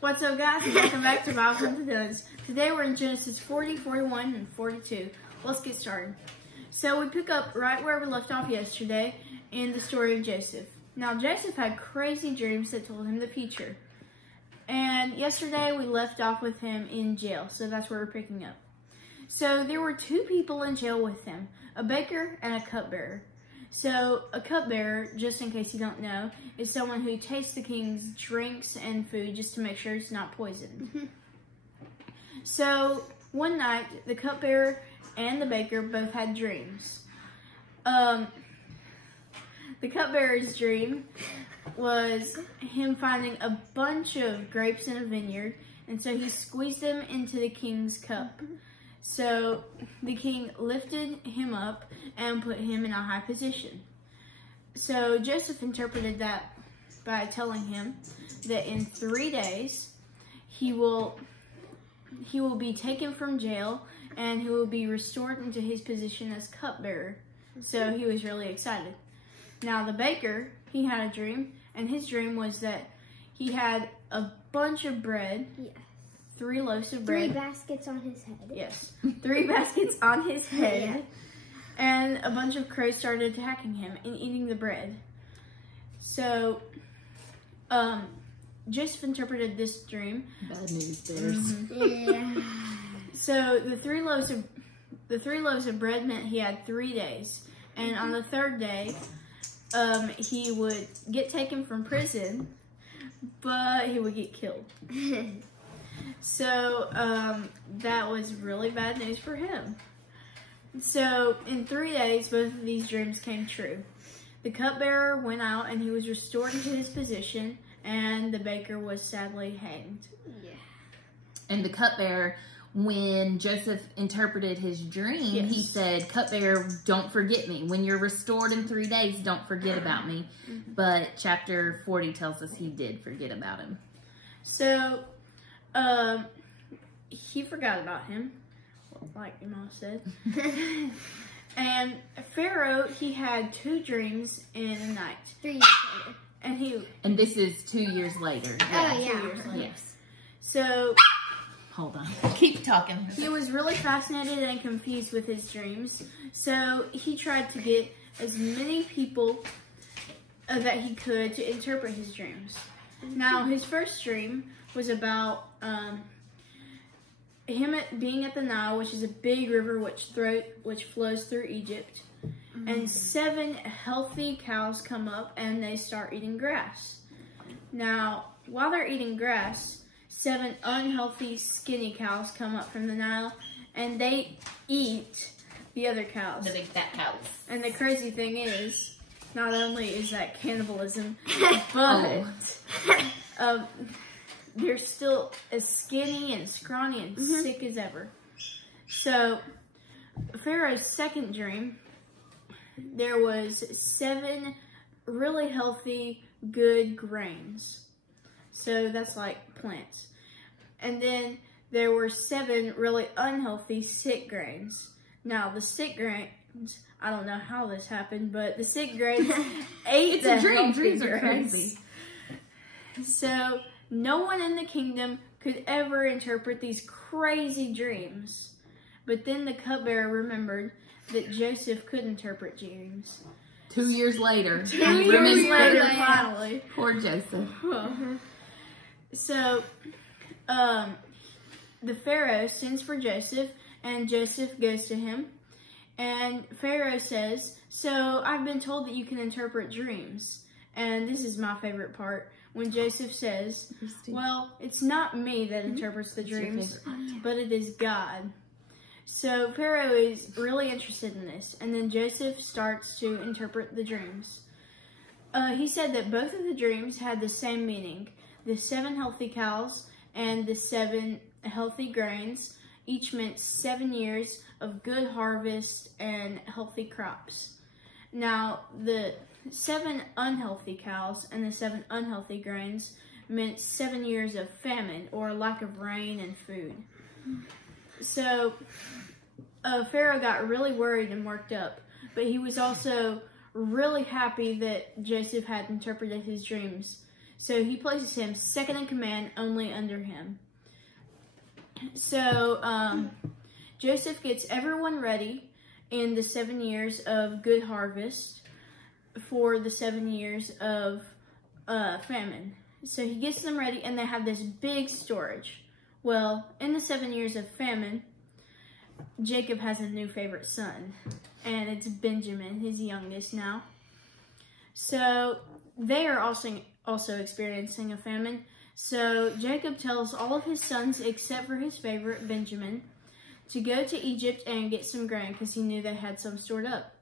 What's up, guys, and welcome back to Bible Hunt the Duds. Today we're in Genesis 40, 41, and 42. Let's get started. So we pick up right where we left off yesterday in the story of Joseph. Now, Joseph had crazy dreams that told him the future. And yesterday we left off with him in jail, so that's where we're picking up. So there were two people in jail with him, a baker and a cupbearer. So a cupbearer, just in case you don't know, is someone who tastes the king's drinks and food just to make sure it's not poisoned. So one night, the cupbearer and the baker both had dreams. The cupbearer's dream was him finding a bunch of grapes in a vineyard, and so he squeezed them into the king's cup. So the king lifted him up and put him in a high position. So Joseph interpreted that by telling him that in 3 days he will be taken from jail and he will be restored into his position as cupbearer. So he was really excited. Now the baker, he had a dream, and his dream was that he had a bunch of bread. Yes. 3 loaves of bread. 3 baskets on his head. Yes. 3 baskets on his head. Yeah. And a bunch of crows started attacking him and eating the bread. So, Joseph interpreted this dream. Bad news bears. Yeah. So the 3 loaves of bread meant he had 3 days. And on the 3rd day, he would get taken from prison, but he would get killed. So, that was really bad news for him. So, in 3 days, both of these dreams came true. The cupbearer went out and he was restored to his position, and the baker was sadly hanged. Yeah. And the cupbearer, when Joseph interpreted his dream, he said, "Cupbearer, don't forget me. When you're restored in 3 days, don't forget about me." But chapter 40 tells us he did forget about him. So, he forgot about him, like your mom said. And Pharaoh, he had 2 dreams in a night. 3 years later. And this is 2 years later. Yeah. 2 years later. Yes. So, Hold on. Keep talking. he was really fascinated and confused with his dreams. So, he tried to get as many people that he could to interpret his dreams. Now, his first dream was about him being at the Nile, which is a big river which flows through Egypt. And 7 healthy cows come up and they start eating grass. Now, while they're eating grass, 7 unhealthy, skinny cows come up from the Nile and they eat the other cows. The big fat cows. And the crazy thing is, not only is that cannibalism, but they're still as skinny and scrawny and sick as ever. So, Pharaoh's second dream, there was 7 really healthy, good grains. So that's like plants. And then there were 7 really unhealthy, sick grains. Now, the sick grains, I don't know how this happened, but the sick grains ate It's the a dream. healthy Dreams are grains. crazy. So, no one in the kingdom could ever interpret these crazy dreams. But then the cupbearer remembered that Joseph could interpret dreams. 2 years later. 2 years later, finally. Poor Joseph. So, the Pharaoh sends for Joseph, and Joseph goes to him. And Pharaoh says, "So, I've been told that you can interpret dreams." And this is my favorite part. When Joseph says, "Well, it's not me that interprets the dreams, but it is God." So Pharaoh is really interested in this. And then Joseph starts to interpret the dreams. He said that both of the dreams had the same meaning. The 7 healthy cows and the 7 healthy grains each meant 7 years of good harvest and healthy crops. Now, the 7 unhealthy cows and the 7 unhealthy grains meant 7 years of famine or lack of rain and food. So, Pharaoh got really worried and worked up, but he was also really happy that Joseph had interpreted his dreams. So he places him second in command only under him. So Joseph gets everyone ready in the 7 years of good harvest for the 7 years of famine. So he gets them ready, and they have this big storage. Well, in the 7 years of famine, Jacob has a new favorite son, and it's Benjamin, his youngest now. So they are also experiencing a famine. So Jacob tells all of his sons, except for his favorite, Benjamin, to go to Egypt and get some grain, because he knew they had some stored up.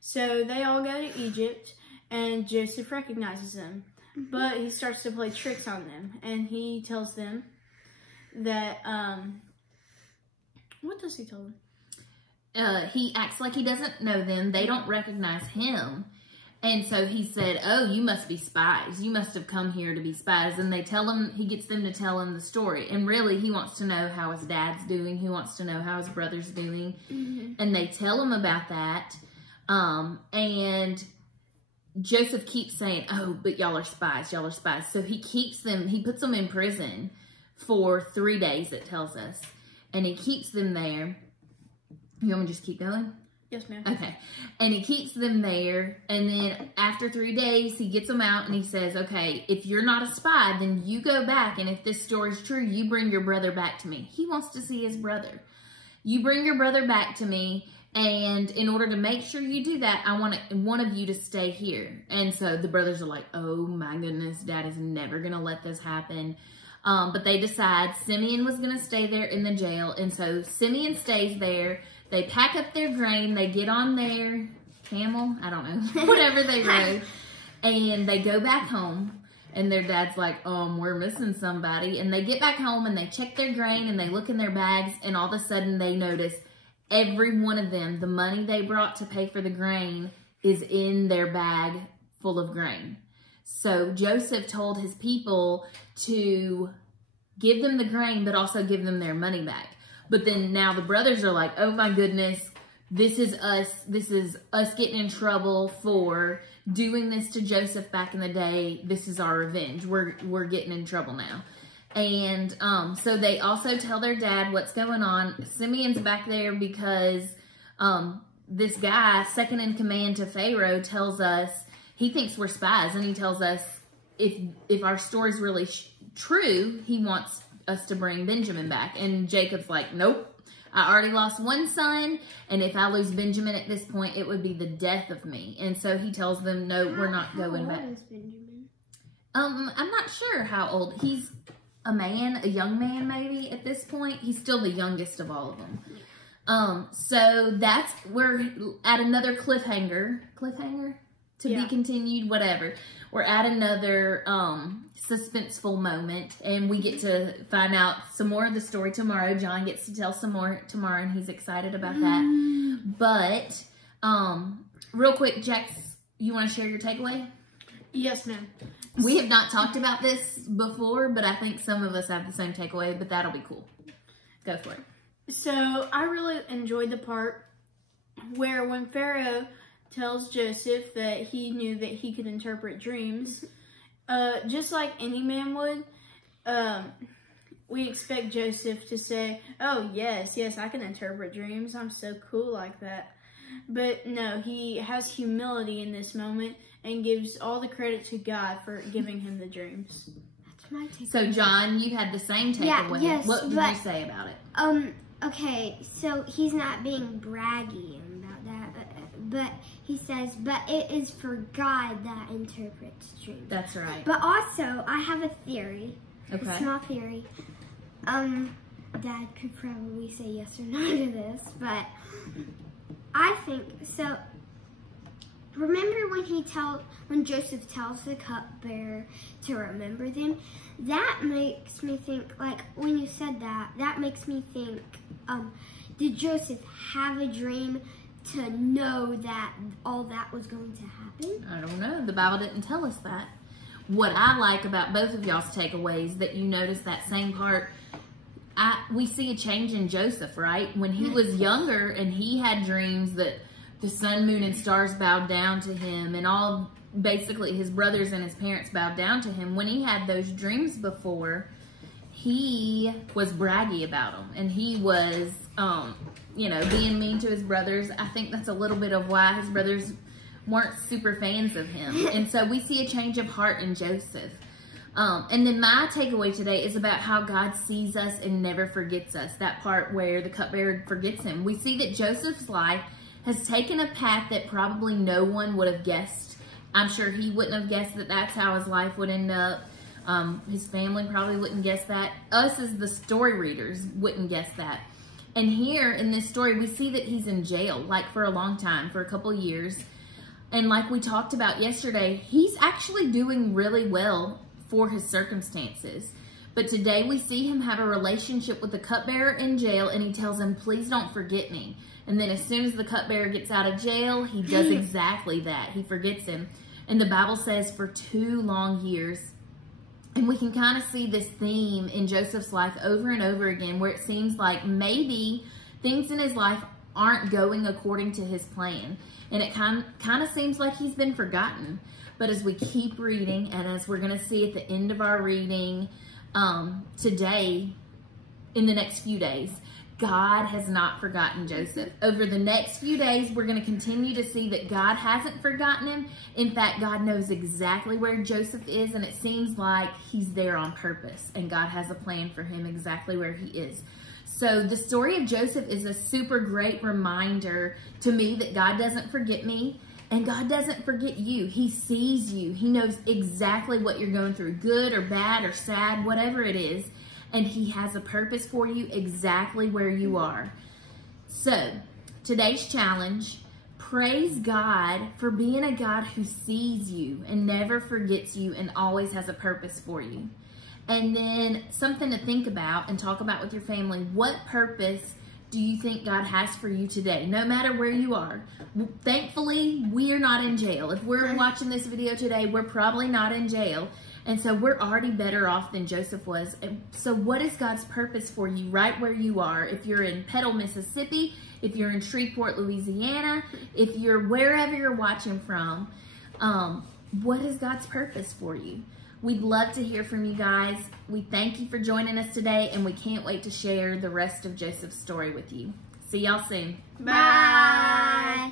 So they all go to Egypt, and Joseph recognizes them. But he starts to play tricks on them, and he tells them that, what does he tell them? He acts like he doesn't know them. They don't recognize him. And so he said, oh, you must be spies. You must have come here to be spies. And they tell him, he gets them to tell him the story. And really, he wants to know how his dad's doing. He wants to know how his brother's doing. And they tell him about that. And Joseph keeps saying, oh, but y'all are spies. Y'all are spies. So he puts them in prison for 3 days, it tells us. And he keeps them there. You want me to just keep going? Yes, ma'am. Okay. And he keeps them there. And then after 3 days, he gets them out and he says, okay, if you're not a spy, then you go back. And if this story's true, you bring your brother back to me. He wants to see his brother. You bring your brother back to me. And in order to make sure you do that, I want one of you to stay here. And so the brothers are like, oh my goodness, Dad is never going to let this happen. But they decide Simeon was going to stay there in the jail. And so Simeon stays there. They pack up their grain. They get on their camel. I don't know. Whatever they rode. And they go back home. And their dad's like, we're missing somebody. And they get back home and they check their grain and they look in their bags. And all of a sudden they notice every one of them, the money they brought to pay for the grain is in their bag full of grain. So Joseph told his people to give them the grain, but also give them their money back. But then now the brothers are like, oh my goodness, this is us getting in trouble for doing this to Joseph back in the day. This is our revenge. We're getting in trouble now. And so they also tell their dad what's going on. Simeon's back there because this guy, second in command to Pharaoh, tells us, he thinks we're spies, and he tells us if our story's really true, he wants us to bring Benjamin back. And Jacob's like, nope, I already lost one son, and if I lose Benjamin at this point, it would be the death of me. And so he tells them, no, we're not going back. How old is Benjamin? I'm not sure how old. He's a young man maybe at this point. He's still the youngest of all of them. So we're at another cliffhanger to be continued, whatever. We're at another suspenseful moment, and we get to find out some more of the story tomorrow. John gets to tell some more tomorrow, and he's excited about that. But real quick, Jax, you want to share your takeaway? Yes, ma'am. We have not talked about this before, but I think some of us have the same takeaway, but that'll be cool. Go for it. So I really enjoyed the part where when Pharaoh tells Joseph that he knew that he could interpret dreams, just like any man would, we expect Joseph to say, oh, yes, I can interpret dreams. I'm so cool like that. But no, he has humility in this moment and gives all the credit to God for giving him the dreams. That's my takeaway. So, John, you had the same takeaway. Yes, what did you say about it? Okay, so he's not being braggy about that, but he says, but it is for God that interprets dreams. That's right. But also, I have a theory, Okay. a small theory. Dad could probably say yes or no to this, but I think, so, remember when Joseph tells the cupbearer to remember them? That makes me think, like, when you said that, that makes me think, did Joseph have a dream to know that all that was going to happen? I don't know. The Bible didn't tell us that. What I like about both of y'all's takeaways, that you notice that same part, we see a change in Joseph, right? When he was younger and he had dreams that the sun, moon, and stars bowed down to him and all basically his brothers and his parents bowed down to him, when he had those dreams before, he was braggy about them, and he was, you know, being mean to his brothers. I think that's a little bit of why his brothers weren't super fans of him. And so we see a change of heart in Joseph. And then my takeaway today is about how God sees us and never forgets us. That part where the cupbearer forgets him. We see that Joseph's life has taken a path that probably no one would have guessed. I'm sure he wouldn't have guessed that that's how his life would end up. His family probably wouldn't guess that. Us as the story readers wouldn't guess that. And here in this story, we see that he's in jail, like for a long time, for a couple years. And like we talked about yesterday, he's actually doing really well for his circumstances. But today we see him have a relationship with the cupbearer in jail, and he tells him, please don't forget me. And then as soon as the cupbearer gets out of jail, he does exactly that. He forgets him. And the Bible says for 2 long years. And we can kind of see this theme in Joseph's life over and over again, where it seems like maybe things in his life aren't going according to his plan. And it kind of seems like he's been forgotten. But as we keep reading, and as we're going to see at the end of our reading today, in the next few days, God has not forgotten Joseph. Over the next few days, we're going to continue to see that God hasn't forgotten him. In fact, God knows exactly where Joseph is, and it seems like he's there on purpose, and God has a plan for him exactly where he is. So the story of Joseph is a super great reminder to me that God doesn't forget me, and God doesn't forget you. He sees you. He knows exactly what you're going through, good or bad or sad, whatever it is. And he has a purpose for you exactly where you are. So, today's challenge, praise God for being a God who sees you and never forgets you and always has a purpose for you. And then something to think about and talk about with your family. What purpose do you think God has for you today, no matter where you are? Thankfully, we are not in jail. If we're watching this video today, we're probably not in jail. And so we're already better off than Joseph was. And so what is God's purpose for you right where you are? If you're in Petal, Mississippi, if you're in Shreveport, Louisiana, if you're wherever you're watching from, what is God's purpose for you? We'd love to hear from you guys. We thank you for joining us today, and we can't wait to share the rest of Joseph's story with you. See y'all soon. Bye.